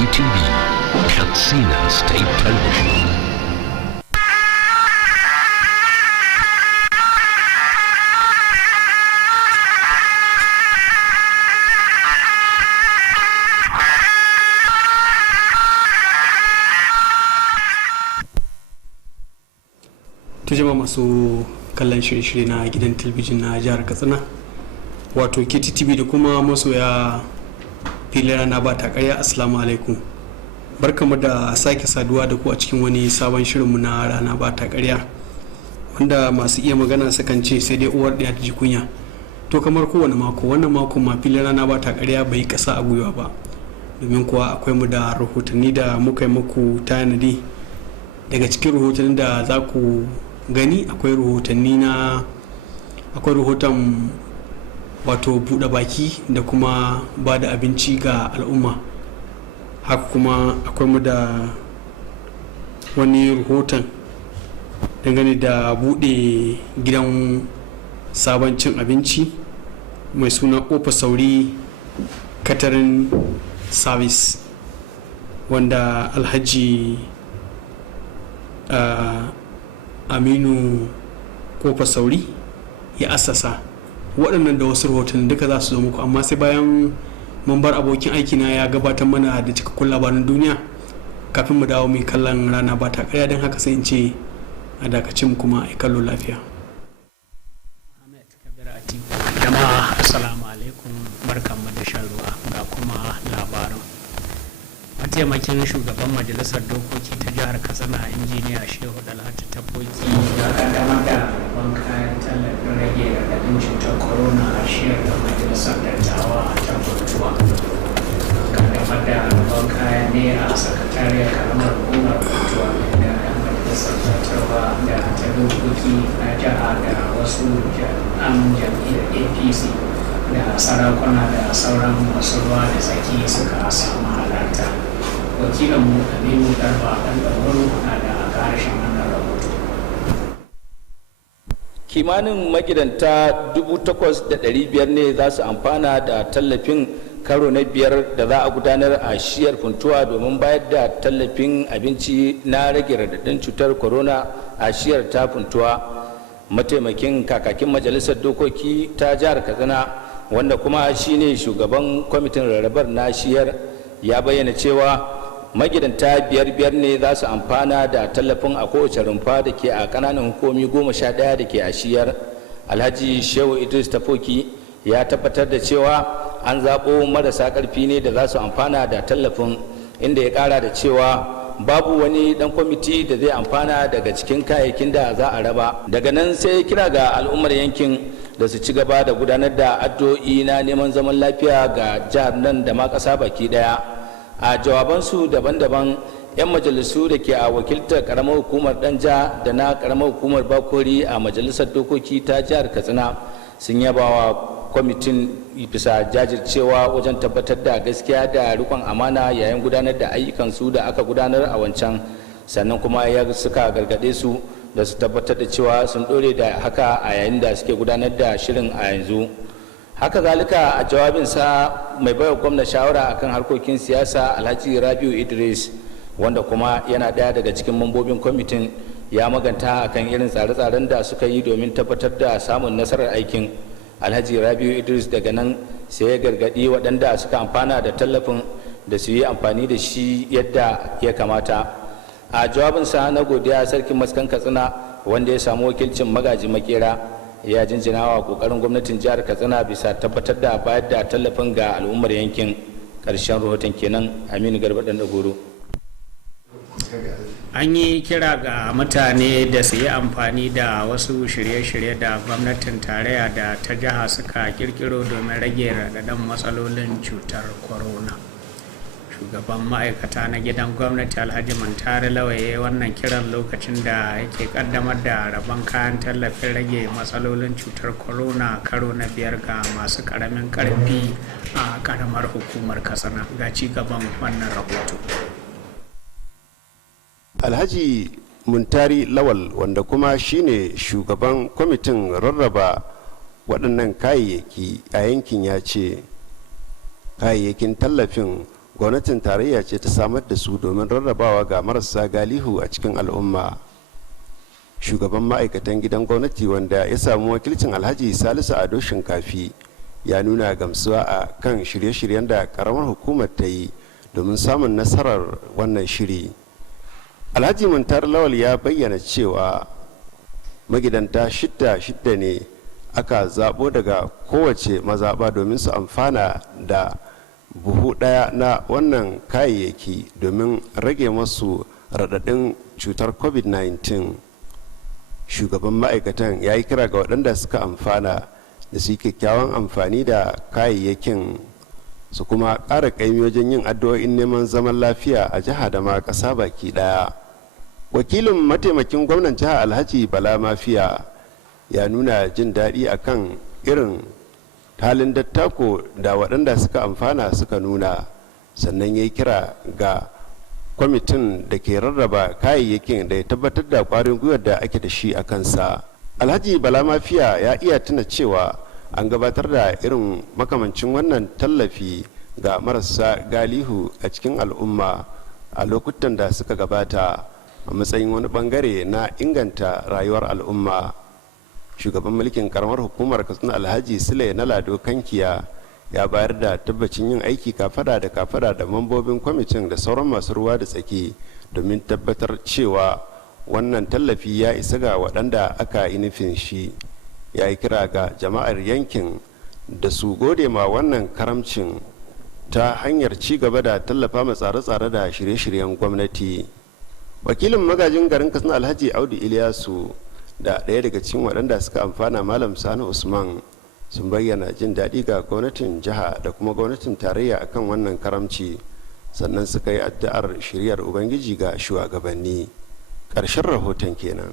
Kttv, Katsina State Television. Jama'a masu kallon shirye-shirye na gidan talabijin na jihar Katsina, wato Kttv da kuma masoya filin rana ba ta ƙarya, assalamu alaikum. Barkamu da sake saduwa da ku a cikin wani sabon shirinmu na rana ba ta ƙarya, wanda masu iya magana sukan ce sai dai uwar ɗaya ta ji kunya. To kamar kowane mako, wannan makon ma filin rana ba ta ƙarya bai ƙasa a gwiwa ba, domin kuwa akwai mu da rahotanni da muka yi muku tanadi. Daga cikin rahotannin da za ku gani akwai rahoton wato buɗe baki da kuma ba da abinci ga al'umma. Haka kuma akwai mu da wani rahoton dangane da buɗe gidan sabon cin abinci mai suna Kofa Sauri Catering Service, wanda Alhaji Aminu Kofa Sauri ya assasa. Waɗannan da wasu rahoton duka za su zo muku, amma sai bayan mun bar abokin aikina ya gabatar mana da cikakkun labaran duniya kafin mu dawo mai kallon rana ba ta ƙarya. Don haka sai in ce a dakacin kuma a kallo lafiya. Jama'a assalamu alaikum, barkanmu da shan ruwa ga kuma labaran. Mataimakin shugaban majalisar dokoki ta jihar Katsina, injiniya Shehu Dalhatu Tafoki, ya kaddamar da rabon kayan tallafin rage raɗaɗin cutar corona a shiyar da majalisar dattawa ta Funtuwa. Kaddamar da rabon kayan ne a sakatariyar karamar hukumar Funtuwa, da yan majalisar dattawa da ta dokoki na jiha da wasu jami'an jam'iyyar APC da sarakuna da sauran masu ruwa da tsaki suka samu halarta. Wakilinmu Aminu Garba ɗan ɗauro na da ƙarshen wannan rahoto. Kimanin magidanta 8,500 ne za su amfana da tallafin karo na biyar da za a gudanar a shiyar Funtuwa domin bayar da tallafin abinci na rage radadin cutar corona a shiyar ta Funtuwa. Mataimakin kakakin majalisar dokoki ta jihar Katsina, wanda kuma shine shugaban kwamitin rarrabar na shiyar, ya bayyana cewa magidanta biyar ne za su amfana da tallafin a kowace rumfa da ke a kananan hukumi 11 da ke a shiyar. Alhaji Shehu Idris Tafoki ya tabbatar da cewa an zaɓo marasa ƙarfi ne da za su amfana da tallafin, inda ya ƙara da cewa babu wani ɗan kwamiti da zai amfana daga cikin kayayyakin da za a raba. Daga nan sai kira ga al'ummar yankin da su ci gaba da gudanar da addu'o'i na neman zaman lafiya ga jihar nan da ma ƙasa baki ɗaya. A jawabansu daban-daban, 'yan majalisu da ke a wakiltar karamar hukumar Danja da na karamar hukumar Bakori a majalisar dokoki ta jihar Katsina sun yaba wa kwamitin bisa jajircewa wajen tabbatar da gaskiya da rikon amana yayin gudanar da ayyukansu da aka gudanar a wancan, sannan kuma ya suka gargade su da su tabbatar da cewa sun dore da haka a yayin da suke gudanar da shirin a yanzu. Haka zalika a jawabinsa mai baiwa gwamna shawara akan harkokin siyasa Alhaji Rabiu Idris, wanda kuma yana daya daga cikin mambobin kwamitin, ya maganta akan irin tsare-tsaren da suka yi domin tabbatar da samun nasarar aikin. Alhaji Rabiu Idris daga nan sai ya gargadi waɗanda suka amfana da tallafin da su yi amfani da shi yadda ya kamata. A jawabinsa na godiya, sarkin maskan Katsina, wanda ya samu wakilcin magaji makera, ya jinjina wa kokarin gwamnatin jihar Katsina bisa tabbatar da bayar da tallafin ga al'ummar yankin. Karshen rahoton kenan. Aminu Garba ɗan ɗagoro. An yi kira ga mutane da su yi amfani da wasu shirye-shirye da gwamnatin tarayya da ta jiha suka kirkiro domin rage raɗaɗin matsalolin cutar corona. Shugaban ma'aikata na gidan gwamnati Alhaji Mantari Lawaye wannan kiran lokacin da yake kaddamar da rabon kayan tallafin rage matsalolin cutar corona karo na biyar ga masu karamin karfi a karamar hukumar Katsina. Ga ci gaban wannan rahoto. Alhaji Muntari Lawal, wanda kuma shine shugaban kwamitin rarraba waɗannan kayayyaki a yankin, ya ce kayayyakin tallafin gwamnatin tarayya ce ta samar da su domin rarrabawa ga marasa galihu a cikin al'umma. Shugaban ma'aikatan gidan gwamnati wanda ya samu wakilcin Alhaji Salisu Ado Shinkafi ya nuna gamsuwa a kan shirye-shiryen da karamar hukumar ta yi domin samun nasarar wannan shiri. Alhaji Muntar Lawal ya bayyana cewa magidanta shidda ne aka zaɓo daga kowace mazaɓa domin su amfana da buhu ɗaya na wannan kayayyaki domin rage masu raɗaɗin cutar covid-19. Shugaban ma'aikatan ya yi kira ga waɗanda suka amfana da su yi kyakkyawan amfani da kayayyakin su kuma ƙara ƙaimi wajen yin addu'o'in neman zaman lafiya a jiha da ma ƙasa baki ɗaya. Wakilin mataimakin gwamnan jiha Alhaji Bala Mafiya ya nuna jin daɗi akan irin halin dattako da waɗanda suka amfana suka nuna, sannan ya yi kira ga kwamitin da ke rarraba kayayyakin da ya tabbatar da ƙwarin gwiwar da ake da shi a kansa. Alhaji Bala Mafiya ya iya tuna cewa an gabatar da irin makamancin wannan tallafi ga marasa galihu a cikin al'umma a lokutan da suka gabata a matsayin wani bangare na inganta rayuwar al'umma. Shugaban mulkin karamar hukumar Katsina Alhaji Sule na Lado Kankiya ya bayar da tabbacin yin aiki kafada da mambobin kwamitin da sauran masu ruwa da tsaki domin tabbatar cewa wannan tallafi ya isa ga waɗanda aka yi nufin shi. Ya yi kira ga jama'ar yankin da su gode ma wannan karamcin ta hanyar ci gaba da tallafa ma tsare-tsare da shirye-shiryen gwamnati. Wakilin magajin garin Katsina Alhaji Audu Iliyasu da ɗaya daga cikin waɗanda suka amfana Malam Sani Usman sun bayyana jin daɗi ga gwamnatin jiha da kuma gwamnatin tarayya akan wannan karamci, sannan suka yi addu'ar shiryar ubangiji ga shugabanni. Ƙarshen rahoton kenan.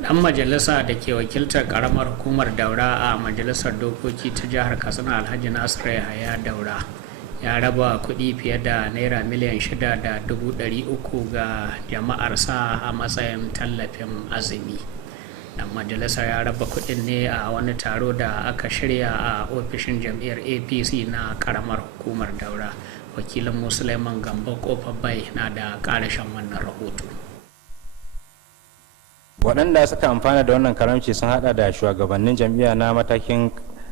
dan majalisa da ke wakiltar karamar hukumar Daura a majalisar dokoki ta jihar Katsina Alhaji Nasiru Yahaya Daura ya raba kuɗi fiye da naira miliyan 6,300 ga jama'arsa a matsayin tallafin azumi. Dan majalisar ya raba kuɗin ne a wani taro da aka shirya a ofishin jam'iyyar APC na karamar hukumar Daura. Wakilin Musulaiman Gambo Kofar Bai na da ƙarashin wannan rahoto. Waɗanda suka amfana da wannan karamci sun hada da shugabannin jam'iyya na matakin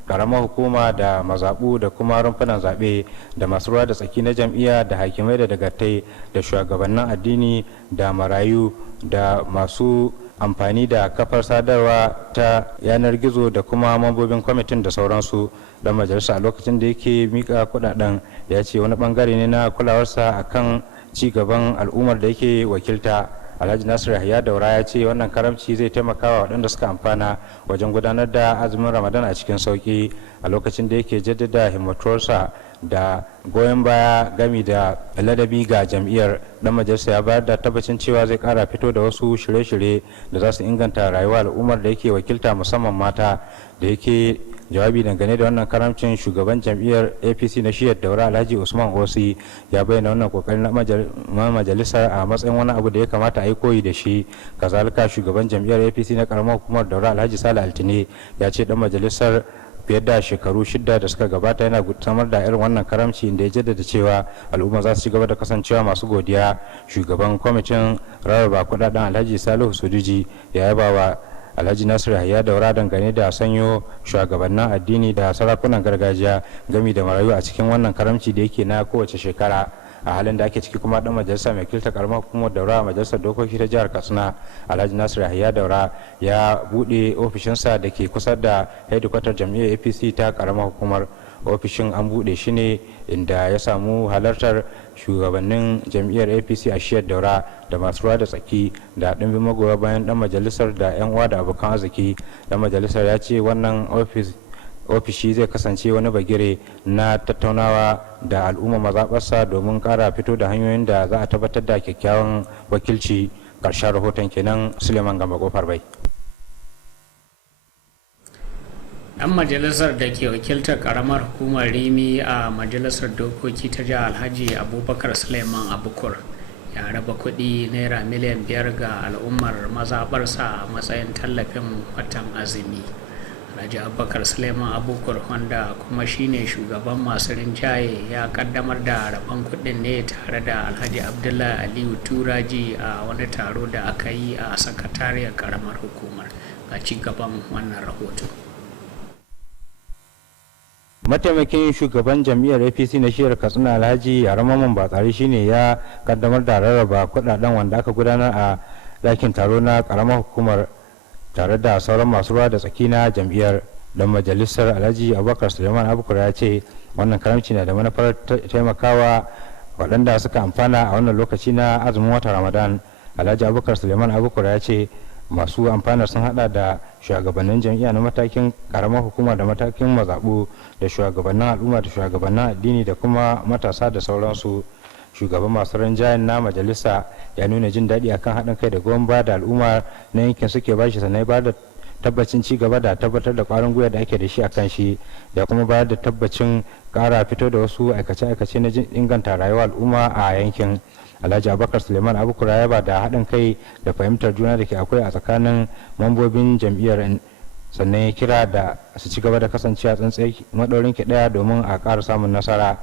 karamar hukuma da mazaɓu da kuma rumfunan zaɓe da masu ruwa da tsaki na jam'iyya da hakimai da dagatai da shugabannin addini da marayu da masu amfani da kafar sadarwa ta yanar gizo da kuma mambobin kwamitin da sauransu. Dan majalisa a lokacin da yake mika kudaden ya ce wani bangare ne na kulawarsa akan ci gaban al'ummar da yake wakilta. Alhaji Nasiru Yahaya Daura ya ce wannan karamci zai taimaka wa waɗanda suka amfana wajen gudanar da azumin Ramadan a cikin sauki a lokacin da yake jaddada himmatuwarsa da goyon baya gami da ladabi ga jam'iyyar. Dan majalisa ya bayar da tabbacin cewa zai kara fito da wasu shirye-shirye da za su inganta rayuwar al'ummar da yake wakilta musamman mata. Da yake jawabi dangane da wannan karamcin, shugaban jam'iyyar APC na shiyar Daura Alhaji Usman Osi ya bayyana wannan kokarin na majalisar a matsayin wani abu da ya kamata a yi koyi da shi. Kazalika shugaban jam'iyyar APC na karamar hukumar Daura Alhaji Sale Altine ya ce dan majalisar fiye da shekaru 6 da suka gabata yana samar da irin wannan karamci, inda ya jaddada cewa al'umma za su ci gaba da kasancewa masu godiya. Shugaban kwamitin rarraba kudaden Alhaji Salihu Suduji ya yaba wa Alhaji Nasiru Yahaya Daura dangane da sanyo shugabannin addini da sarakunan gargajiya gami da marayu a cikin wannan karamci da yake na kowace shekara. A halin da ake ciki kuma dan majalisa mai kilta karamar hukumar Daura a majalisar dokoki ta jihar Katsina Alhaji Nasiru Yahaya Daura ya bude ofishinsa da ke kusa da hedikwatar jam'iyyar APC ta karamar hukumar. Ofishin an bude shi ne inda ya samu halartar shugabannin jam'iyyar APC a shiyar Daura da masu ruwa da tsaki da ɗimbin magoya bayan dan majalisar da 'yan uwa da abokan arziki. Dan majalisar ya ce wannan ofishi zai kasance wani bagire na tattaunawa da al'umma mazaɓarsa domin ƙara fito da hanyoyin da za a tabbatar da kyakkyawan wakilci. Ƙarshen rahoton kenan. Suleiman Gamba Kofar Bai. dan majalisar da ke wakiltar karamar hukumar Rimi a majalisar dokoki ta jihar Alhaji Abubakar Suleiman Abukur ya raba kuɗi naira miliyan 5 ga al'ummar mazaɓarsa a matsayin tallafin watan azumi. Alhaji Abubakar Suleiman Abukur, wanda kuma shine shugaban masu rinjaye, ya kaddamar da rabon kuɗin ne tare da Alhaji Abdullahi Aliyu Turaji a wani taro da aka yi a sakatariyar karamar hukumar. Ga ci gaban wannan rahoton. Mataimakin shugaban jam'iyyar APC na shiyar Katsina Alhaji Yaramaman Batsari shine ya kaddamar da rarraba kudaden wanda aka gudanar a dakin taro na karamar hukumar tare da sauran masu ruwa da tsaki na jam'iyyar. Dan majalisar Alhaji Abubakar Suleiman Abukur ya ce wannan karamci na da manufar taimakawa waɗanda suka amfana a wannan lokaci na azumin watan Ramadan. Alhaji Abubakar Suleiman Abukur ya ce masu amfana sun hada da shugabannin jam'iyya na matakin karamar hukuma da matakin mazaɓu da shugabannin al'umma da shugabannin addini da kuma matasa da sauransu. Shugaban masu rinjayen na majalisa ya nuna jin daɗi akan haɗin kai da goyon ba da al'umma na yankin suke bashi, sannan ba da tabbacin ci gaba da tabbatar da ƙwarin gwiwa da ake da shi akan shi, da kuma bayar da tabbacin ƙara fito da wasu aikace-aikace na inganta rayuwar al'umma a yankin. Alhaji Abubakar Suleiman Abukura ya ba da haɗin kai da fahimtar juna da ke akwai a tsakanin mambobin jam'iyyar, sannan ya kira da su ci gaba da kasancewa tsantsai maɗaurin ki ɗaya domin a ƙara samun nasara.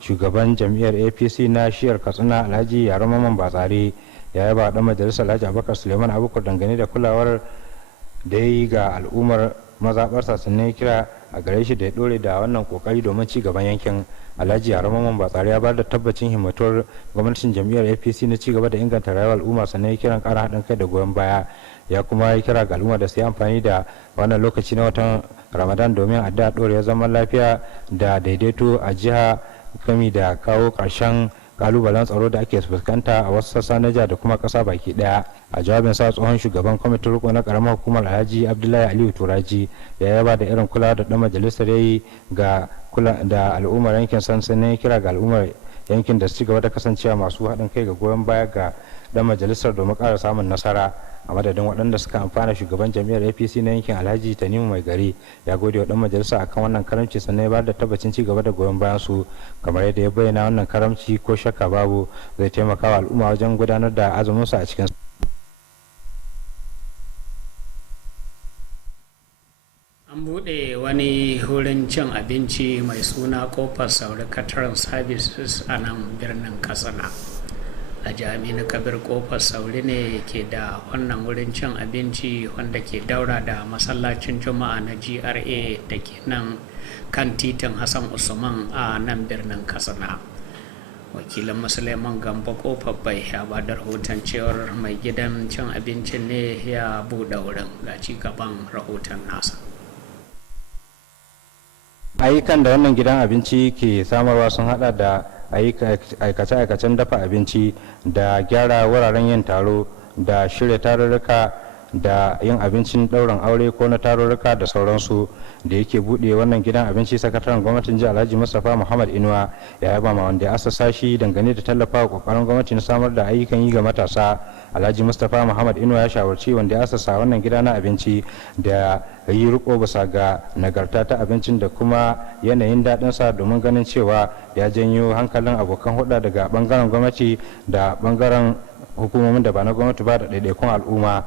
Shugaban jam'iyyar APC na shiyar Katsina Alhaji Yaramaman Batsari ya yaba ɗan majalisar Alhaji Abubakar Suleiman Abukur dangane da kulawar da ya yi ga al'ummar mazaɓarsa, sannan ya kira a gare shi da ya ɗore da wannan ƙoƙari domin ci gaban yankin. Alhaji Yaramaman Batsari ya bayar da tabbacin himmatuwar gwamnatin jam'iyyar APC na ci gaba da inganta rayuwar al'umma, sannan ya kiran ƙara haɗin kai da goyon baya. Ya kuma ya kira ga al'umma da su yi amfani da wannan lokaci na watan Ramadan domin addu'a ɗorewar zaman lafiya da daidaito a jiha, gami da kawo ƙarshen kalubalen tsaro da ake fuskanta a wasu sassa na jiha da kuma ƙasa baki ɗaya. A jawabin sa tsohon shugaban kwamitin riko na karamar hukumar Alhaji Abdullahi Aliyu Turaji ya yaba da irin kula da ɗan majalisar ya yi ga kula da al'ummar yankin, sansanin ya kira ga al'ummar yankin da su ci gaba da kasancewa masu haɗin kai ga goyon baya ga ɗan majalisar domin ƙara samun nasara. A madadin waɗanda suka amfana, shugaban jam'iyyar APC na yankin Alhaji Tanimu Mai Gari ya gode wa ɗan majalisa akan wannan karamci, sannan ya bayar da tabbacin ci gaba da goyon bayan su. Kamar yadda ya bayyana, wannan karamci ko shakka babu zai taimaka wa al'umma wajen gudanar da azumin su a cikin An buɗe wani wurin cin abinci mai suna Kofar Sauri Catering Services a nan birnin Katsina. A Aminu Kabir Kofar Sauri ne ke da wannan wurin cin abinci wanda ke daura da masallacin Juma'a na GRA da ke nan kan titin Hassan Usman a nan birnin Katsina. Wakilin Musulman Gambo Kofar Bai ya ba da rahoton cewar mai gidan cin abincin ne ya buɗe wurin. Ga ci gaban rahoton nasa. Ayyukan da wannan gidan abinci ke samarwa sun hada da aikace-aikacen dafa abinci da gyara wuraren yin taro da shirya tarurruka da yin abincin ɗaurin aure ko na tarurruka da sauransu. Da yake buɗe wannan gidan abinci, sakataren gwamnatin jihar Alhaji Mustapha Muhammad Inuwa ya yaba ma wanda ya assasa shi dangane da tallafa wa kokarin gwamnati na samar da ayyukan yi ga matasa. Alhaji Mustapha Muhammad Inuwa ya shawarci wanda ya assasa wannan gida na abinci da yi riko bisa ga nagarta ta abincin da kuma yanayin daɗin sa, domin ganin cewa ya janyo hankalin abokan hulɗa daga bangaren gwamnati da bangaren hukumomin da ba na gwamnati ba da ɗaiɗaikun al'umma.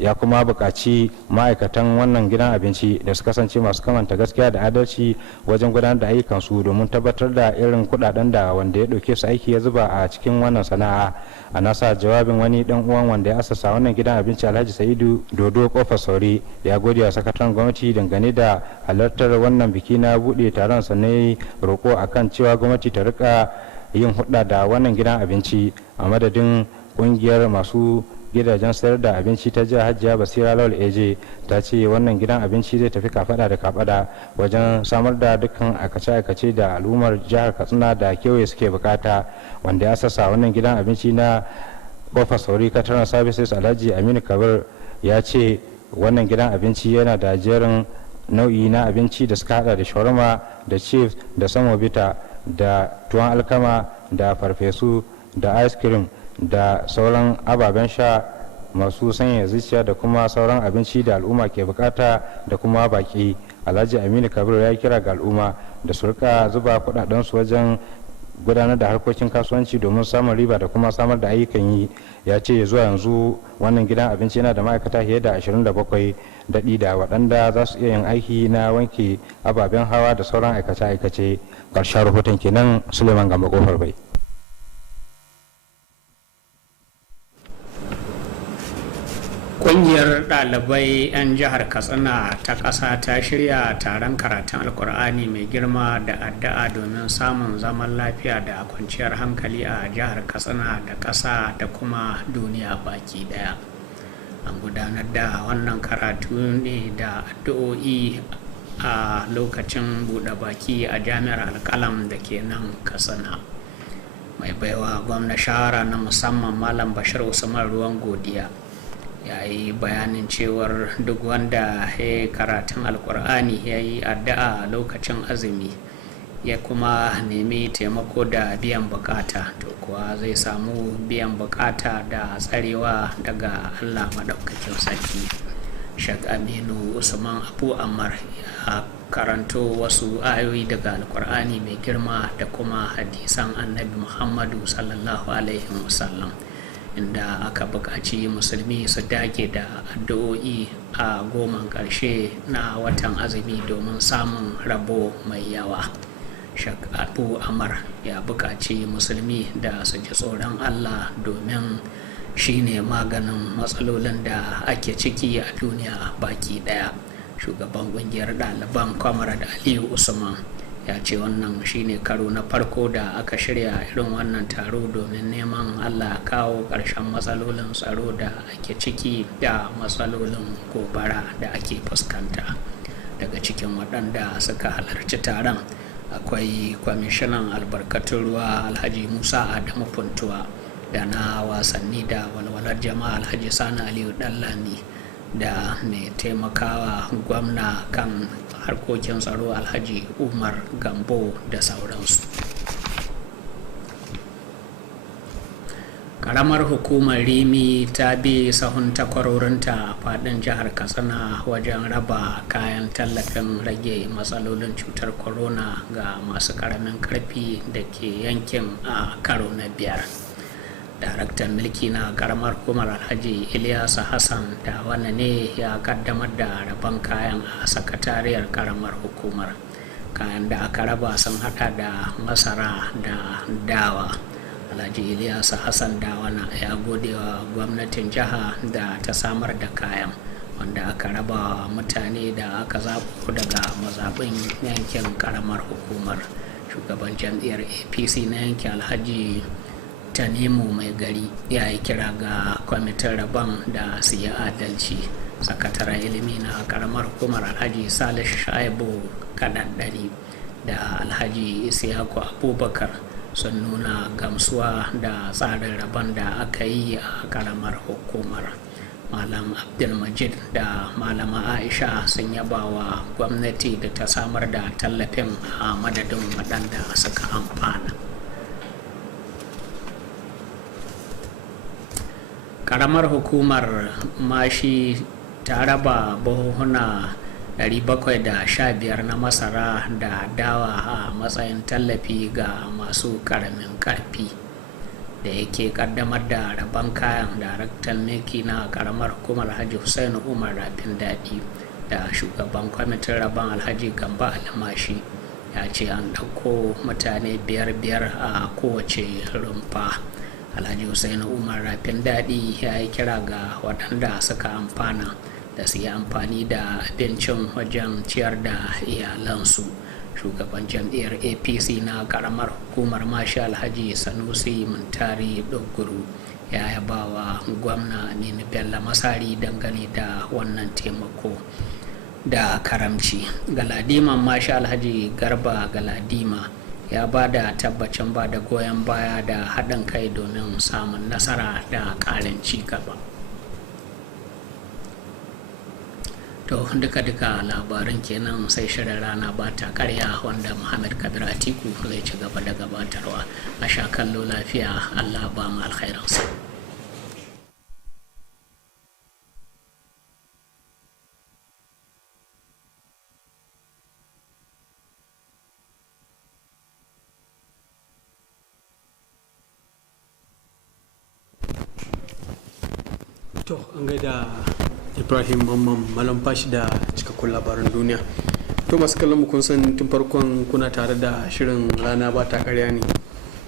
Ya kuma buƙaci ma'aikatan wannan gidan abinci da su kasance masu kamanta gaskiya da adalci wajen gudanar da ayyukansu domin tabbatar da irin kuɗaɗen da wanda ya ɗauke su aiki ya zuba a cikin wannan sana'a. A nasa jawabin, wani ɗan uwan wanda ya asasa wannan gidan abinci Alhaji Sa'idu Dodo Kofar Sauri ya gode wa sakataren gwamnati dangane da halartar wannan biki na buɗe taron, sannan roƙo akan cewa gwamnati ta rika yin hudda da wannan gidan abinci. A madadin ƙungiyar masu gidajen sayar da abinci ta jihar, Hajiya Basira Lawal Eje ta ce wannan gidan abinci zai tafi kafada da kafada wajen samar da dukkan aikace-aikace da al'ummar jihar Katsina da kewaye suke bukata. Wanda ya sassa wannan gidan abinci na Kofar Sauri Catering Services Alhaji Aminu Kabir ya ce wannan gidan abinci yana da jerin nau'i na abinci da suka hada da shawarma da chips da samobita da tuwon alkama da farfesu da ice cream da sauran ababen sha masu sanya zuciya da kuma sauran abinci da al'umma ke bukata da kuma baki. Alhaji Aminu Kabir ya kira ga al'umma da su rika zuba kudadensu wajen gudanar da harkokin kasuwanci domin samun riba da kuma samar da ayyukan yi. Ya ce zuwa yanzu wannan gidan abinci yana da ma'aikata fiye da 27 daɗi da waɗanda za su iya yin aiki na wanke ababen hawa da sauran aikace-aikace. Ƙarshen rahoton kenan. Suleiman Gamba Kofar Bai. Ƙungiyar ɗalibai 'yan jihar Katsina ta ƙasa ta shirya taron karatun Alƙur'ani mai girma da addu'a domin samun zaman lafiya da kwanciyar hankali a jihar Katsina da ƙasa da kuma duniya baki ɗaya. An gudanar da wannan karatu ne da addu'o'i a lokacin buɗe baki a jami'ar Alƙalam da ke nan Katsina. Mai baiwa gwamna shawara na musamman Malam Bashir Usman Ruwan Godiya ya yi bayanin cewar duk wanda ya yi karatun alkur'ani ya yi addu'a lokacin azumi ya kuma nemi taimako da biyan bukata to kuwa zai samu biyan bukata da tsarewa daga Allah maɗaukakin sarki. Sheikh Aminu Usman Abu Ammar ya karanto wasu ayoyi daga alkur'ani mai girma da kuma hadisan annabi Muhammadu sallallahu alaihi wasallam, inda aka buƙaci musulmi su dage da addu'o'i a goman ƙarshe na watan azumi domin samun rabo mai yawa. Sheikh Abu Amar ya buƙaci musulmi da su ji tsoron Allah domin shine maganin matsalolin da ake ciki a duniya baki ɗaya. Shugaban ƙungiyar ɗaliban Comrade Aliyu Usman ya ce wannan shine karo na farko da aka shirya irin wannan taro domin neman Allah kawo ƙarshen matsalolin tsaro da ake ciki da matsalolin gobara da ake fuskanta. Daga cikin waɗanda suka halarci taron akwai kwamishinan albarkatun ruwa Alhaji Musa Adamu Funtuwa da na wasanni da walwalar jama'a Alhaji Sani Aliyu Dallami da mai taimakawa gwamna kan harkokin tsaro Alhaji Umar Gambo da sauransu. Karamar hukumar Rimi ta bi sahun takwarorinta a fadin jihar Katsina wajen raba kayan tallafin rage matsalolin cutar corona ga masu karamin karfi da ke yankin a karo na 5. Daraktan mulki na karamar hukumar Alhaji Ilyasa Hassan da wannan ne ya kaddamar da rabon kayan a sakatariyar karamar hukumar. Kayan da aka raba sun hada da masara da dawa. Alhaji Ilyasa Hassan Dawana ya gode wa gwamnatin jiha da ta samar da kayan, wanda aka raba mutane da aka zaɓo daga mazaɓin yankin karamar hukumar. Shugaban jam'iyyar APC na yankin Alhaji Tanimu Mai Gari ya yi kira ga kwamitin rabon da su yi adalci. Sakataren ilimi na karamar hukumar Alhaji Salih Shaibu Kadaddari da Alhaji Isiyaku Abubakar sun nuna gamsuwa da tsarin rabon da aka yi a karamar hukumar. Malam Abdulmajid da Malama Aisha sun yaba wa gwamnati da ta samar da tallafin a madadin waɗanda suka amfana. Karamar hukumar Mashi ta raba buhuhuna 715 na masara da dawa a matsayin tallafi ga masu karamin karfi. Da yake kaddamar da rabon kayan, daraktan meki na karamar hukumar Alhaji Hussein Umar Rafin Daɗi da shugaban kwamitin rabon Alhaji Gamba Almashi ya ce an ɗauko mutane 5 a kowace rumfa. Alhaji Hussein Umar Rafin Daɗi ya yi kira ga waɗanda suka amfana da su yi amfani da abincin wajen ciyar da iyalansu. Shugaban jam'iyyar APC na karamar hukumar Mashi Alhaji Sanusi Muntari Doguru ya yaba wa gwamna Aminu Bello Masari dangane da wannan taimako da karamci. Galadiman Mashi Alhaji Garba Galadima ya ba da tabbacin ba da goyon baya da haɗin kai domin samun nasara da ƙarin ci gaba. To duka labarin kenan, sai shirin rana ba ta karya wanda Muhammad Kabir Atiku zai ci gaba da gabatarwa. A sha kallo lafiya, Allah ba mu alkhairansa. To an gaida Ibrahim Mamman Malamfashi da cikakkun labaran duniya. To masu kallon mu kun san tun farkon kuna tare da shirin rana ba ta karya ne,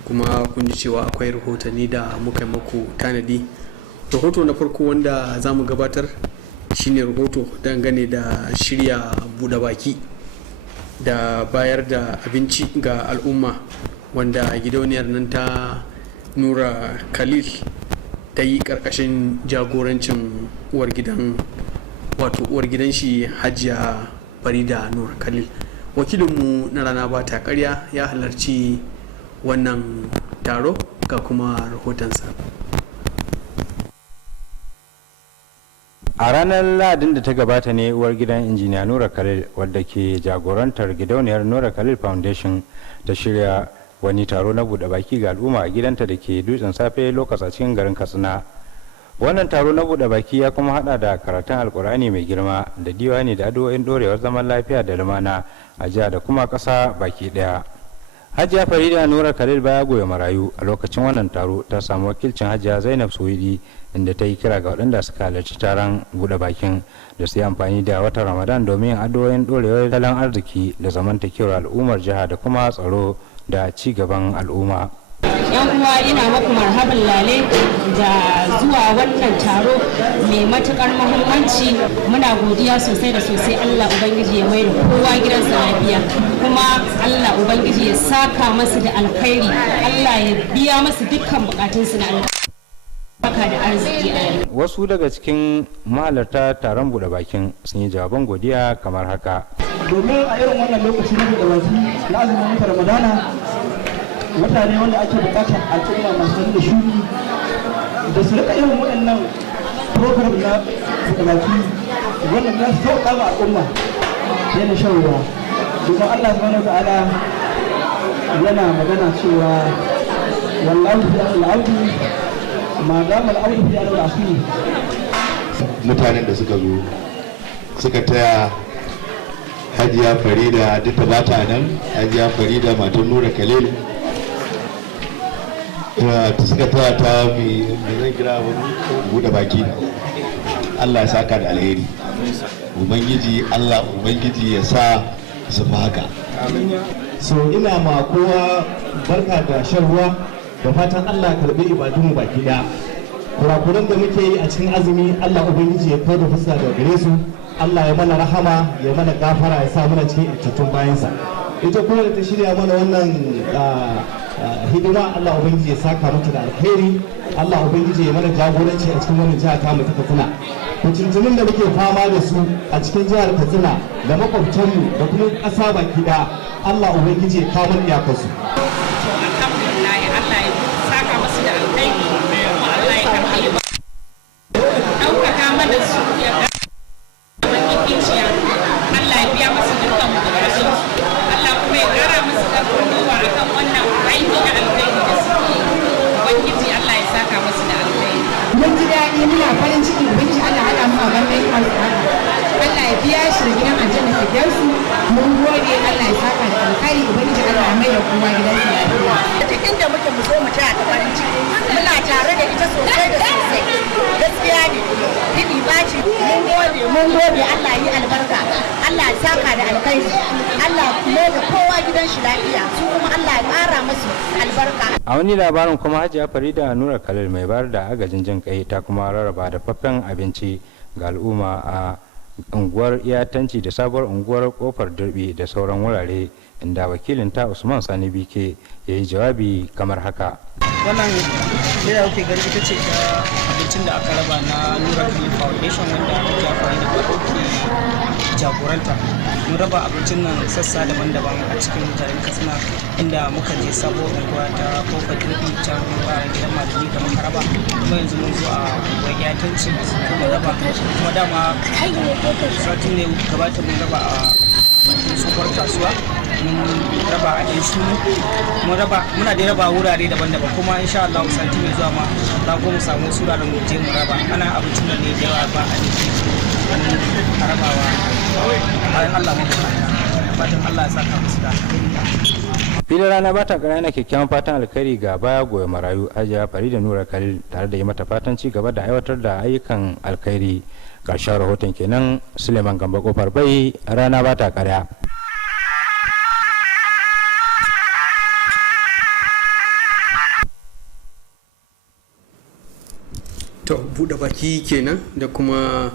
kuma kun ji cewa akwai rahotanni da muka muku tanadi. Rahoto na farko wanda za mu gabatar shine rahoto dangane da shirya buɗe baki da bayar da abinci ga al'umma wanda gidauniyar nan ta Nura Khalil ta yi karkashin jagorancin uwar gidan shi Hajiya Farida Nura Khalil. Wakilinmu na rana ba ta karya ya halarci wannan taro ga kuma rahotonsa. A ranar Lahadin da ta gabata ne uwar gidan injiniya Nura Khalil wadda ke jagorantar gidauniyar Nura Khalil Foundation ta shirya wani taro na buɗe baki ga al'umma a gidanta da ke Dutsen Safe lokacin cikin garin Katsina. Wannan taro na buɗe baki ya kuma hada da karatun alkur'ani mai girma da diwani da addu'o'in dorewar zaman lafiya da lumana a jiha da kuma ƙasa baki ɗaya. Hajiya Farida Nura Khalil baya goya marayu a lokacin wannan taro ta samu wakilcin Hajiya Zainab Suwidi inda ta yi kira ga waɗanda suka halarci taron buɗe bakin da su yi amfani da watan Ramadan domin addu'o'in dorewar tattalin arziki da zamantakewar al'ummar jiha da kuma tsaro da ci gaban al'umma. Yan uwa ina maku marhaban lale da zuwa wannan taro mai matukar muhimmanci. Muna godiya sosai da sosai. Allah ubangiji ya mai da kowa gidansa lafiya, kuma Allah ubangiji ya saka masu da alkhairi, Allah ya biya masu dukkan bukatunsu na alkhairi da arziki. Wasu daga cikin mahalarta taron buɗe bakin sun yi jawaban godiya kamar haka. Domin a irin wannan lokaci na buɗe baki na azumin watan Ramadana, mutane wanda ake bukatar al'umma masu da shuni da su rika irin waɗannan program na buɗe baki wannan za su sauƙa ga al'umma yana shan ruwa. Domin Allah subhanahu wa ta'ala yana magana cewa wallahu fi al-ardi ma dama al-ardi fi al-asli. Mutanen da suka zo suka taya Hajiya Farida duk da bata nan, Hajiya Farida matan Nura Khalil suka taya ta mai zan kira buɗe baki. Allah ya saka da alheri, ubangiji Allah ubangiji ya sa su fi haka. So ina ma kowa barka da shan ruwa da fatan Allah karbi ibadunmu baki daya. Kurakuran da muke yi a cikin azumi Allah ubangiji ya kawo da fuska daga gare su, Allah ya mana rahama ya mana gafara ya sa mana cikin tattun bayansa. Ita kuma da ta shirya mana wannan hidima Allah ubangiji ya saka mata da alkhairi, Allah ubangiji ya mana jagoranci a cikin wannan jiha ta mu ta Katsina. Kucintunin da muke fama da su a cikin jihar Katsina da makwabtanmu da kuma ƙasa baki ɗaya Allah ubangiji ya kawo mana iyakarsu. Alhamdulillah, Allah ya saka masu da alkhairi, kuma Allah ya karɓi ɗaukaka mana su ya ubangiji Allah ya biya masu dukkan bukatun, Allah kuma ya ƙara masu ƙarfin gwiwa akan wannan aiki na alkhairi da suke. Ubangiji Allah ya saka masu da alkhairi. Mun ji daɗi, muna farin ciki, ubangiji Allah haɗa mu a wannan alƙur'ani. Allah ya biya shi da gidan aljanna ta gyarsu. Mun gode, Allah ya saka da alkhairi, ubangiji Allah ya mai da kowa gidansa lafiya. Cikin da muke mu zo mu ta ta farin ciki, muna tare da ita sosai da sosai. Gaskiya ne, gidi baci, mun gode, Allah yi albarka, Allah ya saka da alkhairi, Allah kuma da kowa gidan shi lafiya, su kuma Allah ya ƙara musu albarka. A wani labarin kuma Hajiya Farida Nura Khalil mai bayar da agajin jin kai ta kuma rarraba da faffen abinci ga al'umma a unguwar Iyatanci da sabuwar unguwar Kofar Dirbi da sauran wurare, inda wakilin ta Usman Sani Bike ya yi jawabi kamar haka. Wannan leda kuke gani ita ce ta abincin da aka raba na Nura Khalil Foundation wanda Hajiya Farida ke jagoranta. Mun raba abincin nan sassa daban-daban a cikin garin Katsina, inda muka je sabuwar unguwa ta Kofar Dirbi can bayan gidan malami kamar Karaba, kuma yanzu mun zo a unguwar Iyatanci kuma raba, kuma dama satin ne gabata mun raba a bakin tsohuwar kasuwa, mun raba a yan shuni, muna da raba wurare daban-daban, kuma insha Allah sati mai zuwa ma za mu samu wasu wuraren mu je mu raba. Ana abincin da ne da yawa ba a jiki a rabawa bayan Allah mu fatan Allah ya saka musu da. filin rana ba ta ƙara kyakkyawan fatan alkhairi ga baya goya marayu hajiya farida nura khalil tare da yi mata fatan ci gaba da aiwatar da ayyukan alkhairi. Ƙarshen rahoton kenan. Suleiman Gamba Kofar Bai, rana ba ta ƙarya. To buɗe baki kenan da kuma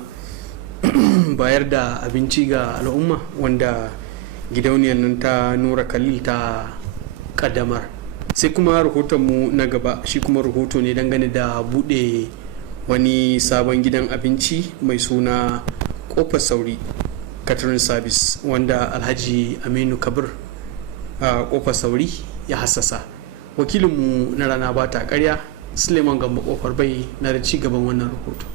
bayar da abinci ga al'umma wanda gidauniyar nan ta Nura Khalil ta kaddamar. Sai kuma rahotonmu na gaba, shi kuma rahoto ne dangane da buɗe wani sabon gidan abinci mai suna Kofar Sauri catering service wanda Alhaji Aminu Kabir a Kofar Sauri ya hassasa. Wakilinmu na rana ba ta ƙarya Suleiman Gamba Kofar Bai na da ci gaban wannan rahoto.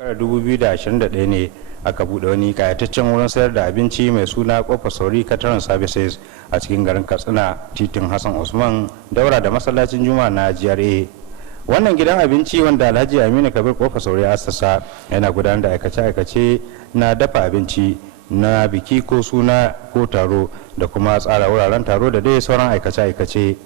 Shekarar 2021 ne aka bude wani kayataccen wurin sayar da abinci mai suna Kofar Sauri Catering Services a cikin garin Katsina, titin Hassan Usman, daura da masallacin Juma'a na GRA. Wannan gidan abinci wanda Alhaji Aminu Kabir Kofar Sauri ya assasa yana gudanar da aikace-aikace na dafa abinci na biki ko suna ko taro da kuma tsara wuraren taro da dai sauran aikace-aikace.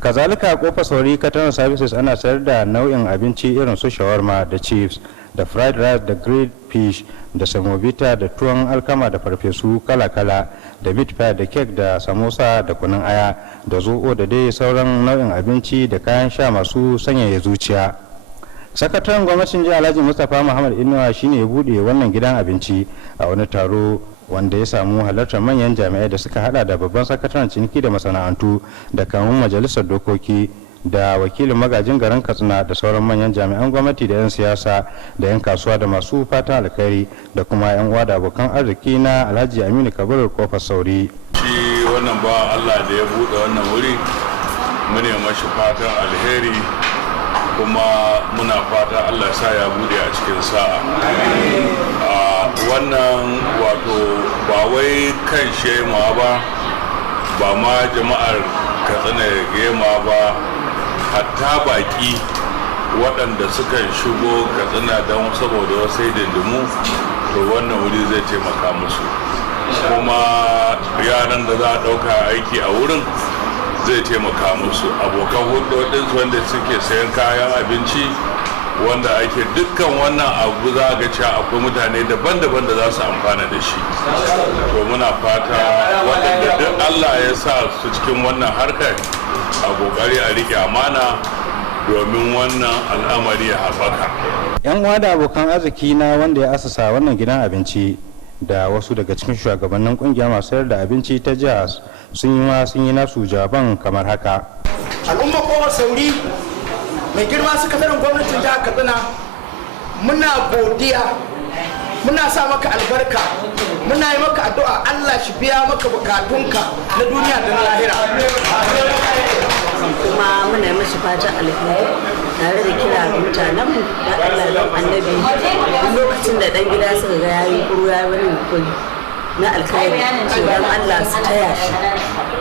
Kazalika Kofar Sauri Catering Services ana sayar da nau'in abinci irin su shawarma da chips da fried rice da grilled fish da samovita da tuwon alkama da farfesu kala-kala da meat pie da cake da samosa da kunun aya da zo'o da dai sauran nau'in abinci da kayan sha masu sanyaya zuciya. Sakataren gwamnatin jihar Alhaji Mustapha Muhammad Inuwa shine ya bude wannan gidan abinci a wani taro wanda ya samu halartar manyan jami'ai da suka hada da babban sakataren ciniki da masana'antu da kamun majalisar dokoki da wakilin magajin garin Katsina da sauran manyan jami'an gwamnati da 'yan siyasa da 'yan kasuwa da masu fatan alkhairi da kuma 'yan uwa da abokan arziki na Alhaji Aminu Kabir Kofar Sauri. Shi wannan ba Allah da ya bude wannan wuri mune mashi fatan alheri kuma muna fata Allah sa ya bude a cikin sa'a. Wannan wato ba wai kan shema ba ma jama'ar Katsina gema ba, hatta baki waɗanda suka shigo Katsina don saboda wasu hidindimu to wannan wuri zai taimaka musu, kuma yaran da za a ɗauka aiki a wurin zai taimaka musu, abokan hudodinsu wanda suke sayan kayan abinci wanda ake dukkan wannan abu za ga cewa akwai mutane daban-daban da za su amfana da shi. To muna fata waɗanda duk Allah ya sa su cikin wannan harkar a kokari a rike amana domin wannan al'amari ya haɓaka. 'Yan uwa da abokan arziki na wanda ya asasa wannan gidan abinci da wasu daga cikin shugabannin kungiya masu sayar da abinci ta jihar sun yi nasu jawaban kamar haka. Al'umma Kofar Sauri mai girma sakataren gwamnatin jihar Katsina, muna godiya, muna sa maka albarka, muna yi maka addu'a Allah shi biya maka bukatunka na duniya da na lahira. Kuma muna yi mashi fatan alheri tare da kira ga mutanenmu da Allah don annabi, lokacin da dan gida suka ga yayi kuru ya wani kuri na alkhairi to dan Allah su taya shi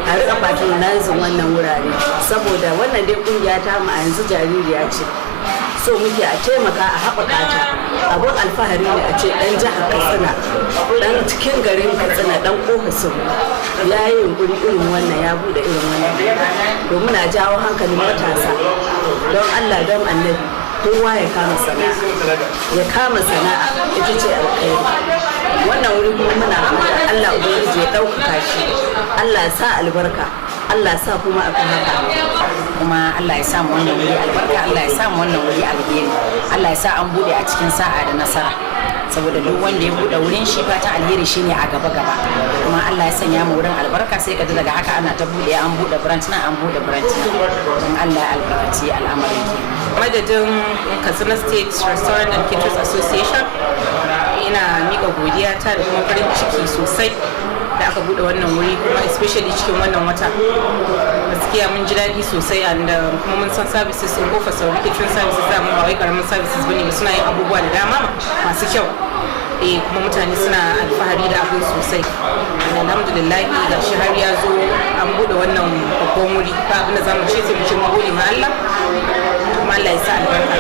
a rika patronizing wannan wurare saboda wannan dai kungiya ta mu a yanzu jaririya ce so muke a taimaka a haɓaka ta abin alfahari ne a ce ɗan jihar Katsina ɗan cikin garin Katsina ɗan ƙofa ya yi yunkuri irin wannan ya buɗe irin wannan domin a jawo hankalin matasa don Allah don annabi kowa ya kama sana'a ita ce alkhairi wannan wuri kuma muna Allah ubangiji ya ɗaukaka shi Allah ya sa albarka Allah ya sa kuma akan haka kuma Allah ya sa mu wannan wuri albarka Allah ya sa mu wannan wuri alheri Allah ya sa an bude a cikin sa'a da nasara saboda duk wanda ya bude wurin shi fatan alheri shine a gaba kuma Allah ya sanya mu wurin albarka sai ka ji daga haka ana ta bude an bude branch na an bude branch na don Allah ya albarkaci al'amarin ki madadin Katsina State Restaurant and Caterers Association ina mika godiya ta da kuma farin ciki sosai da aka bude wannan wuri kuma especially cikin wannan wata gaskiya mun ji daɗi sosai da kuma mun san services in kofa sauri kitchen services da mun ba wai karamin services bane ba suna yin abubuwa da dama masu kyau kuma mutane suna alfahari da abin sosai alhamdulillah ga shi har ya zo an bude wannan babban wuri ba abin da zamu ce sai mu ce mu gode ma Allah kuma Allah ya sa albarka.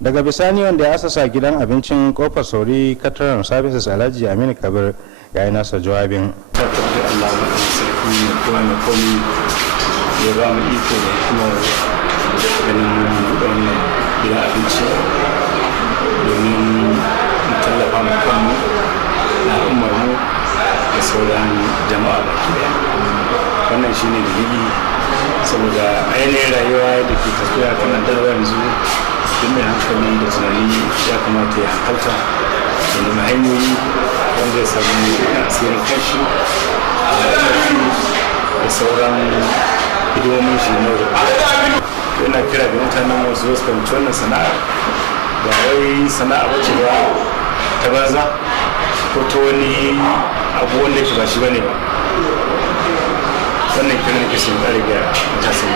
Daga bisani wanda ya asasa gidan abincin kofar sauri Kttv services Alhaji Aminu Kabir ya yi nasa jawabin. Allah mai sarki ne kuma mai komi ya ba mu iko da kuma ganin wannan gidan abinci domin mu tallafa mu kanmu na al'ummar mu da sauran jama'a baki daya. Wannan shine dalili saboda ainihin rayuwa da ke tafiya kan darwa yanzu duk mai hankali da tunani ya kamata ya hankalta da nemi hanyoyi wanda ya samu asirin kashi da sauran hidimomin shi na yau yana kira ga mutanen wasu wasu fahimci wannan sana'a ba wai sana'a wacce ba ta banza ko ta wani abu wanda ke ba shi bane ba wannan kiran ke sun ƙari ga matasan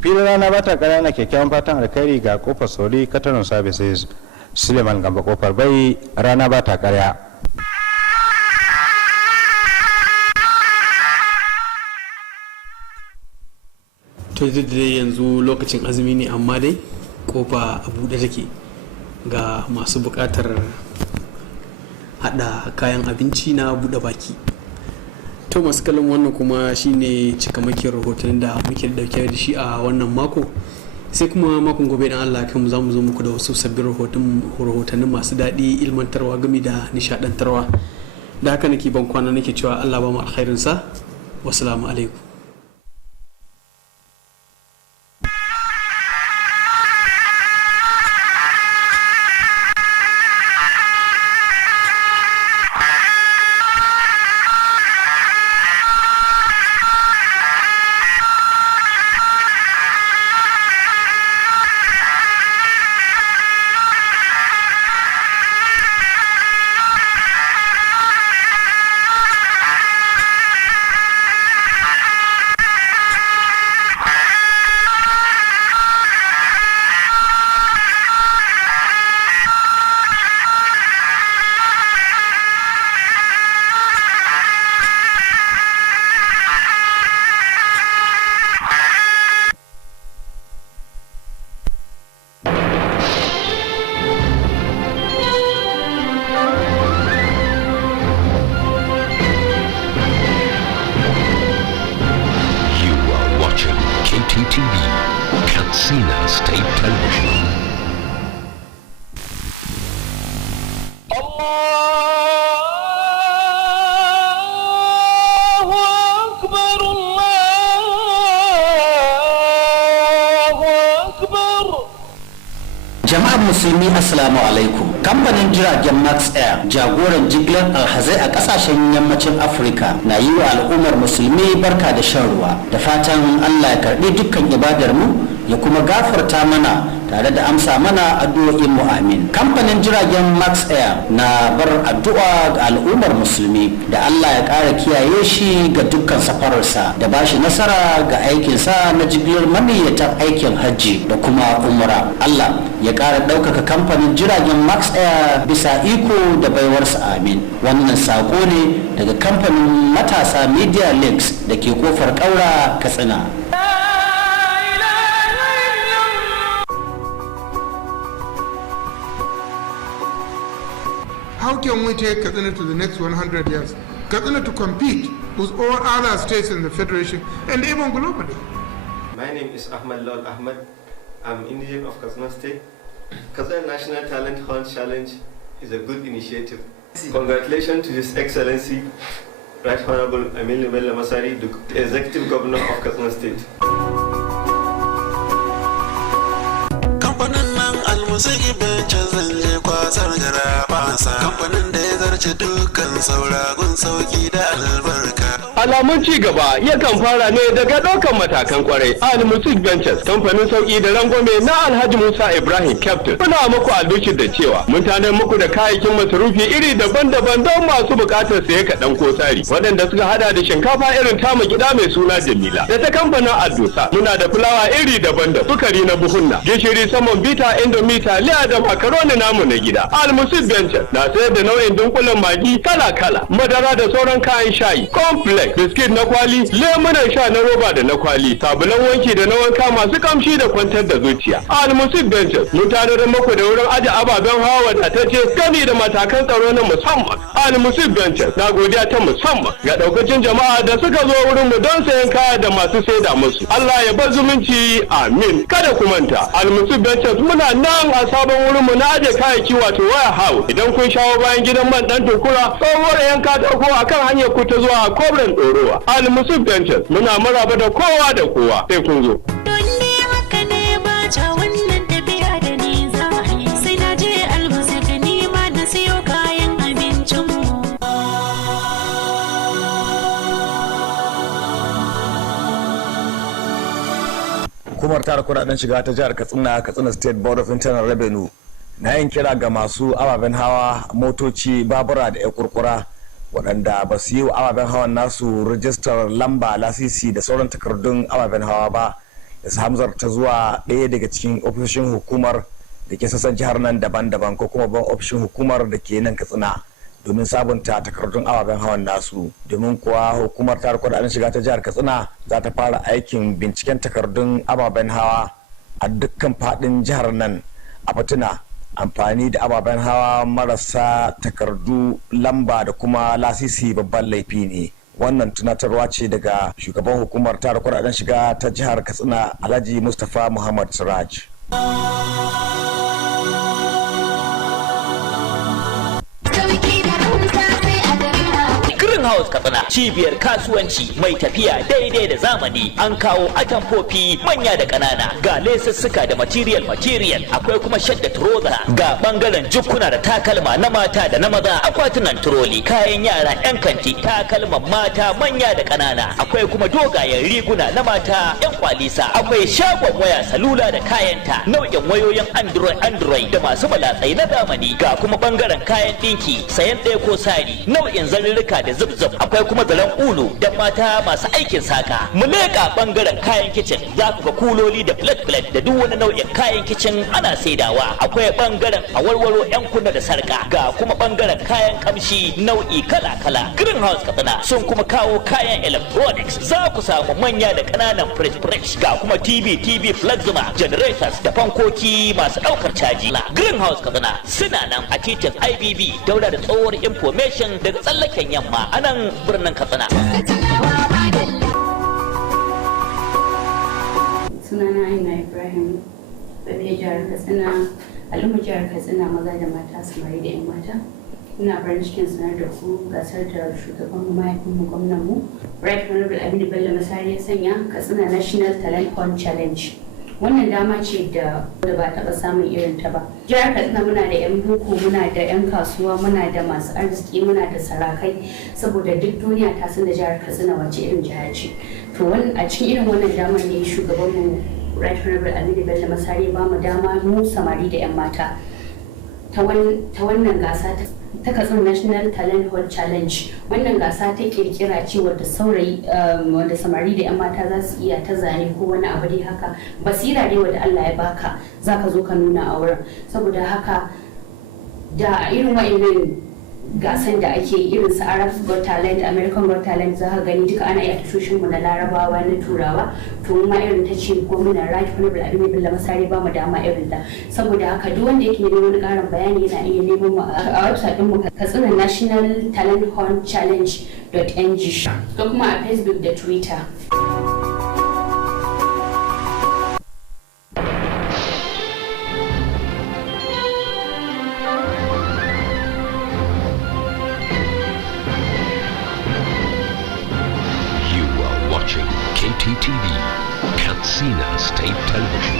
filin rana ba ta ƙara na kyakkyawan fatan alkhairi ga kofar sauri Kttv services Suleiman Gamba kofar bai rana ba ta ƙarya. to dai yanzu lokacin azumi ne amma dai kofa a buɗe take ga masu buƙatar hada kayan abinci na buɗe baki. To masu kallon wannan kuma shine cikamakin rahoton da muke dauke da shi a wannan mako, sai kuma makon gobe dan Allah kan za mu zo muku da wasu sabbin rahotannin masu daɗi, ilmantarwa gami da nishadantarwa. Da haka nake ban kwana nake cewa Allah ba mu alkhairinsa. Wassalamu alaikum. Kttv, Katsina State Television. Jama'ar musulmi assalamu alaikum. Kamfanin jiragen Max Air, jagoran jigilar alhazai a kasashen yammacin Afirka, na yi wa al'ummar musulmi barka da shan ruwa, da fatan Allah ya karbi dukkan ibadar mu ya kuma gafarta mana tare da amsa mana addu'o'in mu amin. Kamfanin jiragen Max Air na bar addu'a ga al'ummar musulmi da Allah ya ƙara kiyaye shi ga dukkan safararsa da ba shi nasara ga aikinsa na jigilar maniyyatan aikin hajji da kuma umra. Allah ya ƙara ɗaukaka kamfanin jiragen Max Air bisa iko da baiwarsa amin. Wannan sako ne daga kamfanin matasa Media Lakes da ke kofar ƙaura Katsina. How can we take Katsina to the next 100 years? Katsina to compete with all other states in the Federation and even globally. My name is Ahmad Lawal Ahmad. I'm Indian of Katsina State. Katsina National Talent Hunt Challenge is a good initiative. Congratulations to His Excellency, Right Honorable Aminu Bello Masari, the Executive Governor of Katsina State. Kamfanin da ya zarce dukkan sauragun sauki da albarka. Alamun ci gaba yakan fara ne daga ɗaukan matakan kwarai. Al-Musik Ventures, kamfanin sauki da rangwame na Alhaji Musa Ibrahim Captain. Muna muku albishir da cewa mun tanar muku da kayayyakin masarufi iri daban-daban don masu buƙatar saye kaɗan ko tsari. Waɗanda suka hada da shinkafa irin tamu gida mai suna Jamila. Da ta kamfanin Aldusa muna da fulawa iri daban-daban, sukari na buhunna, gishiri saman bita, indomie, taliya da makaroni namu na gida. Al-Musik Ventures na sayar da nau'in dunkulen magi kala-kala, madara da sauran kayan shayi, complex, biskit na kwali, lemunan sha na roba da na kwali, sabulan wanki da na wanka masu kamshi da kwantar da zuciya. Al-Musik Ventures mun tanadar muku da wurin aje ababen hawa wadatacce gani da matakan tsaro na musamman. Al-Musik Ventures na godiya ta musamman ga daukacin jama'a da suka zo wurin mu don sayan kaya da masu saida musu. Allah ya bar zumunci, amin. Kada ku manta, Al-Musik Ventures muna nan a sabon wurin mu na aje kayayyaki wato waya house. Idan kun shawo bayan gidan man dan tukura, tsohuwar yan katako akan hanyar ku ta zuwa Kobren Ɗorowa. Al-Musik Ventures muna maraba da kowa da kowa, sai kun zo. Hukumar tara kudaden shiga ta jihar Katsina State Board of Internal Revenue na yin kira ga masu ababen hawa, motoci, babura da ya kurkura waɗanda ba su yi wa ababen hawan nasu rijistar lamba, lasisi da sauran takardun ababen hawa ba, da su hamzarta zuwa ɗaya daga cikin ofishin hukumar da ke sassan jihar nan daban-daban ko kuma ban ofishin hukumar da ke nan Katsina domin sabunta takardun ababen hawan nasu. Domin kuwa hukumar tara kudaden shiga ta jihar Katsina za ta fara aikin binciken takardun ababen hawa a dukkan faɗin jihar nan. A fitina amfani da ababen hawa marasa takardu, lamba da kuma lasisi babban laifi ne. Wannan tunatarwa ce daga shugaban hukumar tara kudaden shiga ta jihar Katsina, Alhaji Mustapha Muhammad Siraj. House Katsina, cibiyar kasuwanci mai tafiya daidai da zamani. An kawo atamfofi manya da ƙanana, ga lesussuka da material, akwai kuma shadda trouser, ga bangaren jukkuna da takalma na mata da na maza, akwatunan turoli, kayan yara yan kanti, takalman mata manya da ƙanana, akwai kuma dogayen riguna na mata yan kwalisa, akwai shagon waya salula da kayanta, nau'in wayoyin android da masu balatsai na zamani, ga kuma bangaren kayan ɗinki, sayan ɗaya ko sari, nau'in zarurruka da zub akwai kuma zaren ulu da mata masu aikin saka. Mu leƙa bangaren kayan kicin, za ku ga kuloli da plate da duk wani nau'in kayan kicin ana saidawa. Akwai bangaren awarwaro yan kunna da sarka, ga kuma bangaren kayan kamshi nau'i kala-kala. Greenhouse Katsina sun kuma kawo kayan electronics, za ku samu manya da ƙananan fridge, ga kuma TV plasma, generators da fankoki masu ɗaukar caji. Greenhouse Katsina suna nan a titin IBB daura da tsohuwar information daga tsallaken yamma a nan birnin Katsina. Sunana Aina Ibrahim, ɗaya jihar Katsina, al'ummar jihar Katsina maza da mata, samari da 'yan mata. Ina farin cikin sanar da ku gasar da shugaban mahaifinmu gwamnanmu, Right Honorable Aminu Bello Masari ya sanya Katsina National Talent Hunt Challenge. Wannan dama ce da ba taɓa samun irin ta ba. Jihar Katsina muna da 'yan boko, muna da 'yan kasuwa, muna da masu arziki, muna da sarakai, saboda duk duniya ta san da jihar Katsina wace irin jiha ce. To a cikin irin wannan damar ne shugabanmu Right Honorable Aminu Bello Masari ba mu dama mu samari da 'yan mata ta wannan gasa ta Katsina National Talent Hall Challenge. Wannan gasa ta kirkira ce wadda wanda samari da 'yan mata za su iya ta zane ko wani abu dai haka, basira dai wadda Allah ya baka za ka zo ka nuna a wurin. Saboda haka da irin wa'annan gasan da ake irin su Arab Got Talent, American Got Talent, za ka gani duka ana iya tashoshin mu na Larabawa na Turawa, to mu ma irin ta ce gwamnan Right Honorable Aminu Bello Masari ba mu dama irin da. Saboda haka duk wanda yake neman wani karin bayani yana iya neman mu a website din mu Katsina National Talent Hall Challenge.ng ko kuma a Facebook da Twitter. Kttv, Katsina State Television.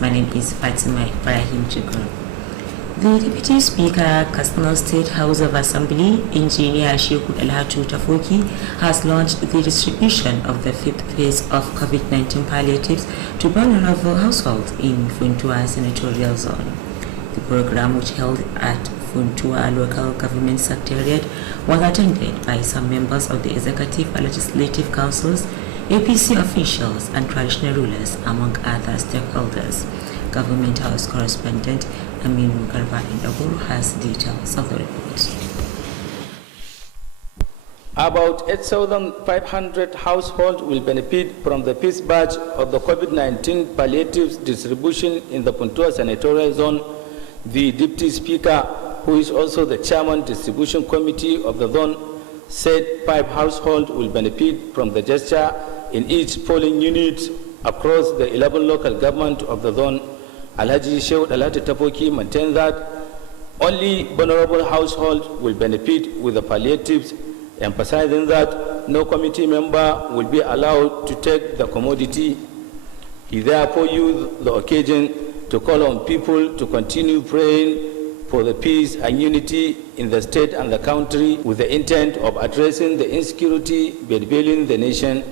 My name is Fatima Ibrahim Jigur. The Deputy Speaker, Katsina State House of Assembly, Engineer Sheikh Alhatu Tafoki, has launched the distribution of the 5th phase of COVID-19 palliatives to vulnerable households in Funtua Senatorial Zone. The program, which held at Funtua Local Government Secretariat, was attended by some members of the Executive and Legislative Councils, APC officials and traditional rulers, among other stakeholders. Government House correspondent Aminu Garba Indaguru has details of the report. About 8,500 households will benefit from the first batch of the COVID-19 palliatives distribution in the Puntua Senatorial Zone. The Deputy Speaker, who is also the Chairman Distribution Committee of the zone, said 5 households will benefit from the gesture in each polling unit across the 11 local government of the zone. Alhaji Sheikh Alhatu Tafoki maintained that only vulnerable households will benefit with the palliatives, emphasizing that no committee member will be allowed to take the commodity. He therefore used the occasion to call on people to continue praying for the peace and unity in the state and the country with the intent of addressing the insecurity bedevailing the nation.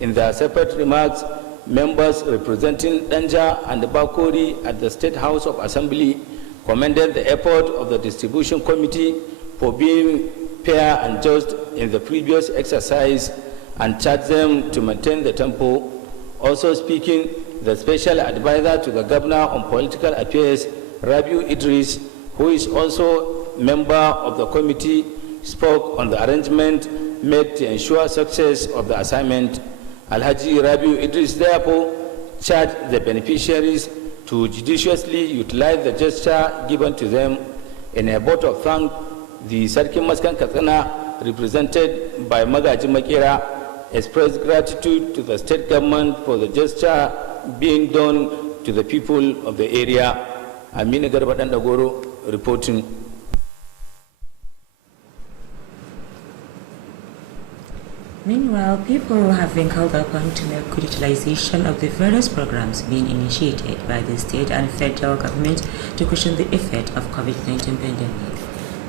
In their separate remarks, members representing Danja and Bakori at the State House of Assembly commended the effort of the distribution committee for being fair and just in the previous exercise and charged them to maintain the tempo. Also speaking, the special advisor to the governor on political affairs, Rabiu Idris, who is also member of the committee, spoke on the arrangement made to ensure success of the assignment. Alhaji Rabiu Idris therefore charged the beneficiaries to judiciously utilize the gesture given to them. In a vote of thanks, the Sarkin Maskan Katsina, represented by Magaji Makira, expressed gratitude to the state government for the gesture being done to the people of the area. Amina Garba Dandagoro reporting. Meanwhile, people have been called upon to make good utilization of the various programs being initiated by the state and federal government to cushion the effect of COVID-19 pandemic.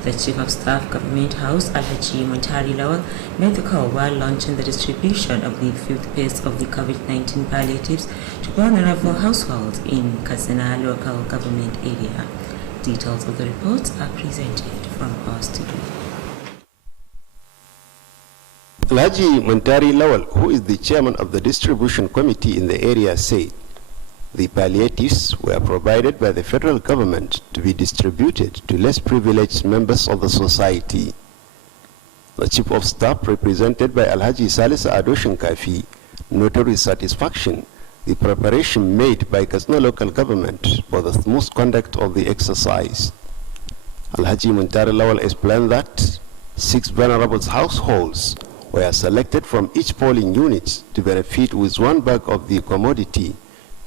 The Chief of Staff, Government House, Alhaji Muntari Lawal, made the call while launching the distribution of the 5th phase of the COVID-19 palliatives to vulnerable households in Katsina local government area. Details of the reports are presented from our studio. Alhaji Muntari Lawal, who is the chairman of the distribution committee in the area, said the palliatives were provided by the federal government to be distributed to less privileged members of the society. The Chief of Staff, represented by Alhaji Salisu Ado Shinkafi, noted with satisfaction the preparation made by Katsina local government for the smooth conduct of the exercise. Alhaji Muntari Lawal explained that 6 vulnerable households were selected from each polling unit to benefit with 1 bag of the commodity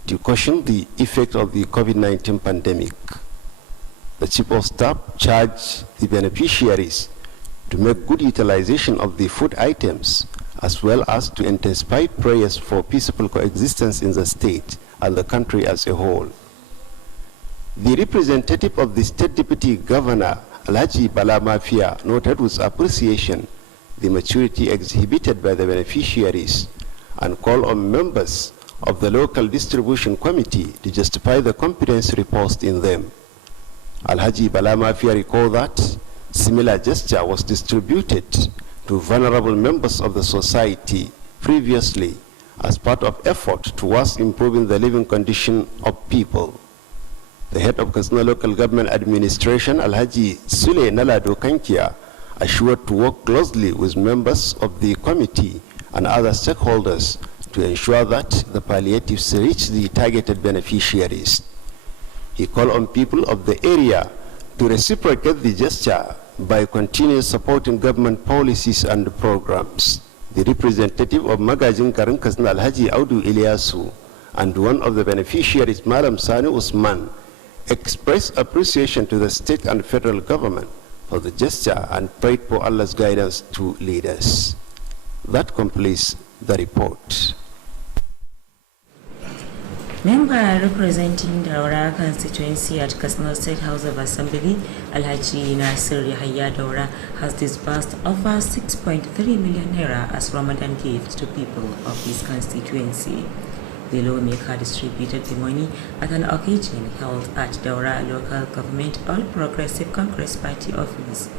to cushion the effect of the COVID-19 pandemic. The Chief of Staff charged the beneficiaries to make good utilization of the food items, as well as to intensify prayers for peaceful coexistence in the state and the country as a whole. The representative of the State Deputy Governor, Alhaji Bala Mafia, noted with appreciation the maturity exhibited by the beneficiaries and called on members of the local distribution committee to justify the confidence reposed in them. Alhaji Bala Mafia recalled that similar gesture was distributed to vulnerable members of the society previously as part of effort towards improving the living condition of people. The head of Katsina Local Government Administration, Alhaji Sule Nalado Kankia, assured to work closely with members of the committee and other stakeholders to ensure that the palliatives reach the targeted beneficiaries. He called on people of the area to reciprocate the gesture by continuing supporting government policies and programs. The representative of Magajin Garin Katsina, Alhaji Audu Ilyasu, and one of the beneficiaries, Madam Sani Usman, expressed appreciation to the state and federal government for the gesture and prayed for Allah's guidance to leaders. That completes the report. Member representing Daura constituency at Katsina State House of Assembly, Alhaji Nasir Yahya Daura, has disbursed over 6.3 million naira as Ramadan gift to people of his constituency. The lawmaker distributed the money at an occasion held at Daura Local Government All Progressive Congress Party office.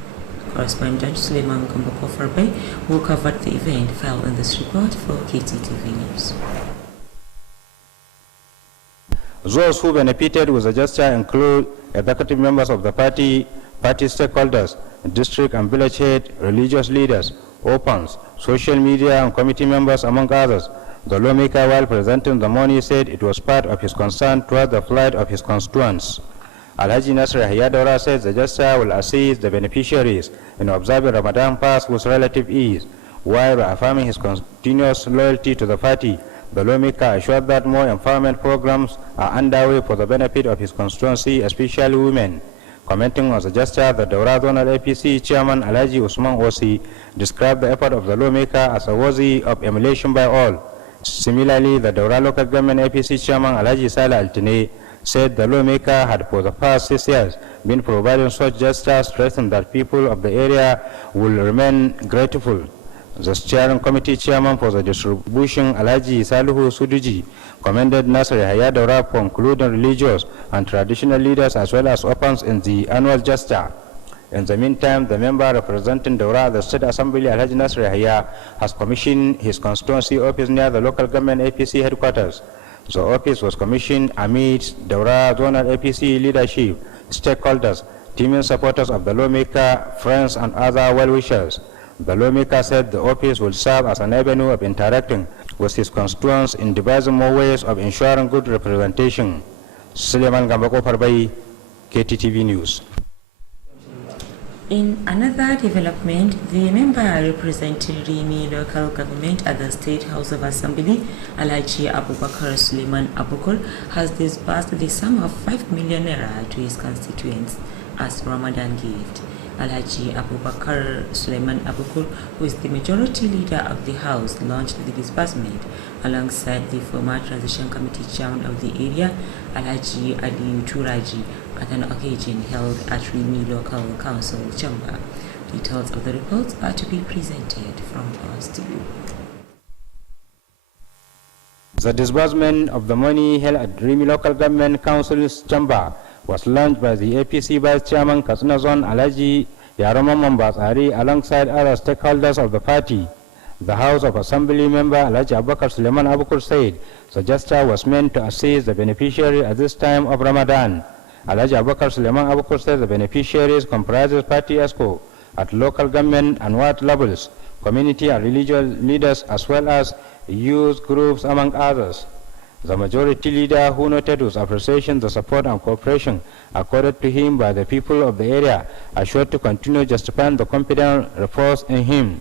Correspondent Suleiman Gamboko Farbe, who covered the event, filed in this report for Kttv News. Those who benefited with the gesture include executive members of the party stakeholders, district and village head, religious leaders, orphans, social media and committee members, among others. The lawmaker, while presenting the money, said it was part of his concern towards the plight of his constituents. Alhaji Nasir Yahya Daura says the gesture will assist the beneficiaries in observing Ramadan fast with relative ease, while affirming his continuous loyalty to the party. The lawmaker assured that more empowerment programs are underway for the benefit of his constituency, especially women. Commenting on the gesture, the Daura Zonal APC chairman Alhaji Usman Osi described the effort of the lawmaker as a worthy of emulation by all. Similarly, the Daura local government APC chairman Alhaji Saleh Altine said the lawmaker had for the past 6 years been providing such gestures, stressing that people of the area will remain grateful. The steering committee chairman for the distribution, Alhaji Salihu Suduji, commended Nasir Yahya Daura for including religious and traditional leaders as well as orphans in the annual gesture. In the meantime, the member representing Daura at the State Assembly, Alhaji Nasir Yahya, has commissioned his constituency office near the local government APC headquarters. The office was commissioned amid Daura Zonal APC leadership, stakeholders, teaming supporters of the lawmaker, friends and other well-wishers. The lawmaker said the office will serve as an avenue of interacting with his constituents in devising more ways of ensuring good representation. Suleiman Gambako Parbai, Kttv News. In another development, the member representing Rimi local government at the State House of Assembly, Alhaji Abubakar Suleiman Abukul, has disbursed the sum of 5 million naira to his constituents as Ramadan gift. Alhaji Abubakar Suleiman Abukul, who is the majority leader of the House, launched the disbursement alongside the former Transition Committee chairman of the area, Alhaji Aliyu Turaji, at an occasion held at Rimi Local Council Chamber. Details of the reports are to be presented from our studio. The disbursement of the money held at Rimi Local Government Council's Chamber was launched by the APC Vice Chairman Katsina Zone Alhaji Yaroma Mambatsari alongside other stakeholders of the party. The House of Assembly member Alhaji Abubakar Suleiman Abukul said the gesture was meant to assist the beneficiary at this time of Ramadan. Alhaji Abubakar Suleiman Abukul said the beneficiaries comprises party ESCO at local government and ward levels, community and religious leaders, as well as youth groups, among others. The majority leader, who noted with appreciation the support and cooperation accorded to him by the people of the area, assured to continue justifying the confidence reposed in him.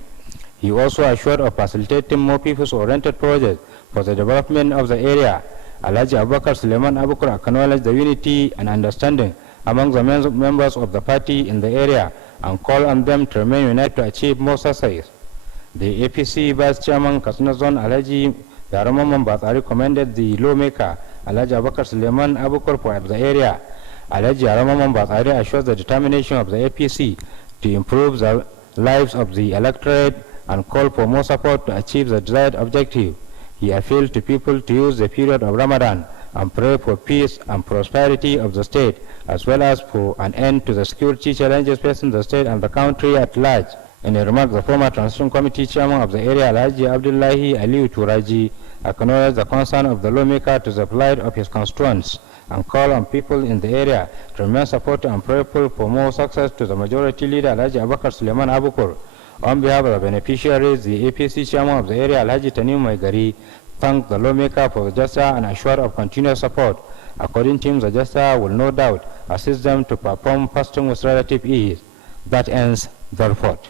He also assured of facilitating more people's-oriented projects for the development of the area. Alhaji Abubakar Suleiman Abukur acknowledged the unity and understanding among the members of the party in the area and called on them to remain united to achieve more success. The APC Vice Chairman Katsina Zone Alhaji Yaramaman Batsari commended the lawmaker Alhaji Abubakar Suleiman Abukur for the area. Alhaji Yaramaman Batsari assures the determination of the APC to improve the lives of the electorate and called for more support to achieve the desired objective. He appealed to people to use the period of Ramadan and pray for peace and prosperity of the state, as well as for an end to the security challenges facing the state and the country at large. In a remark, the former Transition Committee Chairman of the area, Alhaji Abdullahi Aliu Turaji, acknowledged the concern of the lawmaker to the plight of his constituents and called on people in the area to remain supportive and prayerful for more success to the majority leader, Alhaji Abubakar Suleiman Abukur. On behalf of the beneficiaries, the APC Chairman of the area, Alhaji Tanim Maigari, thanked the lawmaker for the gesture and assured of continuous support. According to him, the gesture will no doubt assist them to perform fasting with relative ease. That ends the report.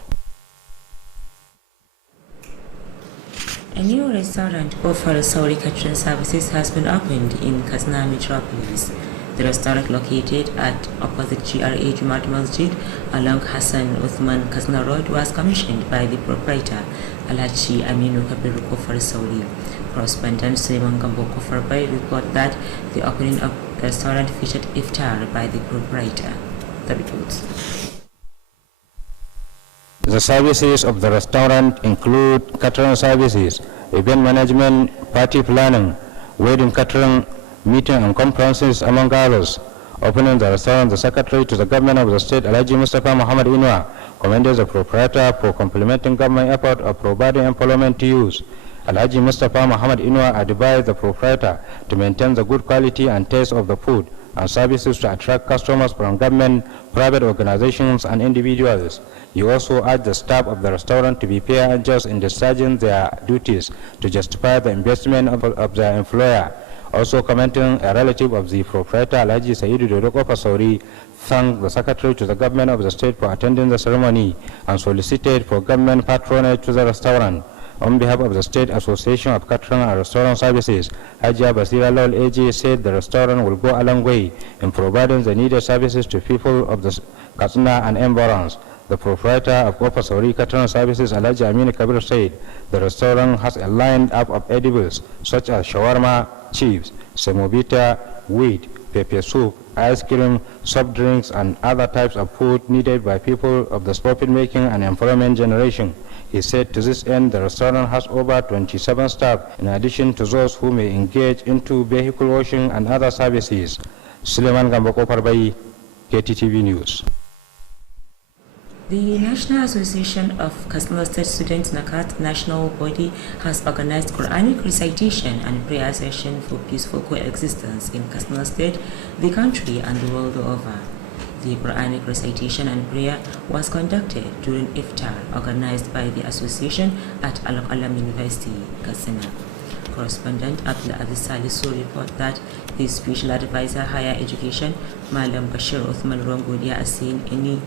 A new restaurant offering Saudi catering services has been opened in Katsina Metropolis. The restaurant, located at opposite GRA Jumat Masjid along Hassan Uthman Katsina Road, was commissioned by the proprietor Alhaji Aminu Kabir Kofar Saudi. Correspondent Suleiman Gambo Kofar Bay report that the opening of the restaurant featured iftar by the proprietor. The reports. The services of the restaurant include catering services, event management, party planning, wedding catering, meeting and conferences, among others. Opening the restaurant, the Secretary to the Government of the State, Alhaji Mustafa Muhammad Inwa, commended the proprietor for complementing government effort of providing employment to youth. Alhaji Mustafa Muhammad Inwa advised the proprietor to maintain the good quality and taste of the food and services to attract customers from government, private organizations, and individuals. He also urged the staff of the restaurant to be fair and just in discharging their duties to justify the investment of their employer. Also commenting, a relative of the proprietor, Alhaji Saidu Dodoko Pasauri, thanked the Secretary to the Government of the State for attending the ceremony and solicited for government patronage to the restaurant. On behalf of the State Association of Catering and Restaurant Services, Hajia Basira Lal AJ said the restaurant will go a long way in providing the needed services to people of the Katsina and environs. The proprietor of Opasori Catering Services, Alhaji Aminu Kabir, said the restaurant has a lineup of edibles such as shawarma, chips, semovita, wheat, pepper soup, ice cream, soft drinks, and other types of food needed by people of the profit making and employment generation. He said to this end, the restaurant has over 27 staff, in addition to those who may engage into vehicle washing and other services. Suleiman Gambako Parbai, Kttv News. The National Association of Katsina State Students NACAT national body has organized Quranic recitation and prayer session for peaceful coexistence in Katsina State, the country, and the world over. The Quranic recitation and prayer was conducted during iftar organized by the association at Al-Qalam University, Katsina. Correspondent Abdul Aziz Salisu report that the Special Advisor Higher Education, Malam Bashir Uthman Rongodia, has seen any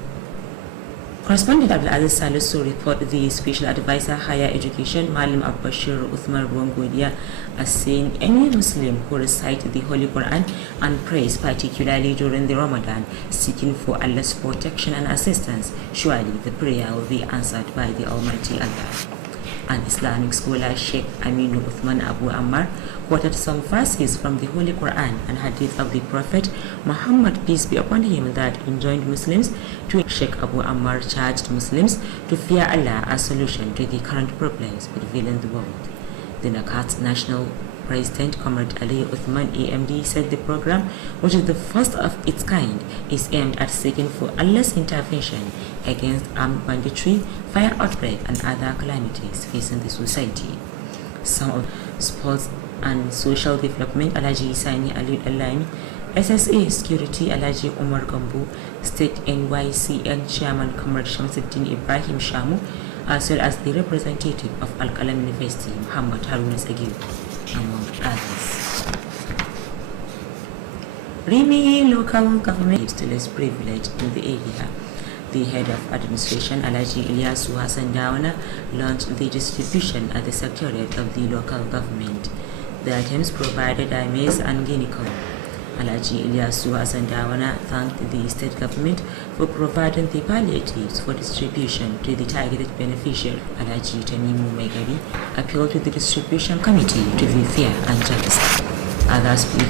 Correspondent Abdulaziz Salisu report the Special Advisor Higher Education, Malam Bashir Uthman Rongodia, as saying any Muslim who recite the Holy Quran and prays, particularly during the Ramadan, seeking for Allah's protection and assistance, surely the prayer will be answered by the Almighty Allah. An Islamic scholar, Sheikh Aminu Uthman Abu Ammar, quoted some verses from the Holy Quran and Hadith of the Prophet Muhammad, peace be upon him, that enjoined Muslims to. Sheikh Abu Ammar charged Muslims to fear Allah as solution to the current problems prevailing the world. The NACAT National President Comrade Ali Uthman AMD said the program, which is the first of its kind, is aimed at seeking for Allah's intervention against armed banditry, fire outbreak, and other calamities facing the society. Some of sports and social development, Alhaji Sani Ali Alani, SSA Security Alhaji Umar Gambo, State NYCN Chairman Comrade Shamsuddin Ibrahim Shamu, as well as the representative of Al-Qalam University, Muhammad Haruna Sagir, among others. Rimi local government is still less privileged in the area. The head of administration, Alhaji Ilyasu Hassan Dawana, launched the distribution at the secretariat of the local government. The items provided are maize and guinea corn. Alhaji Ilyasu Hassan Dawana thanked the state government for providing the palliatives for distribution to the targeted beneficiary. Alhaji Tanimu Megari appealed to the distribution committee to be fair and just. Other speakers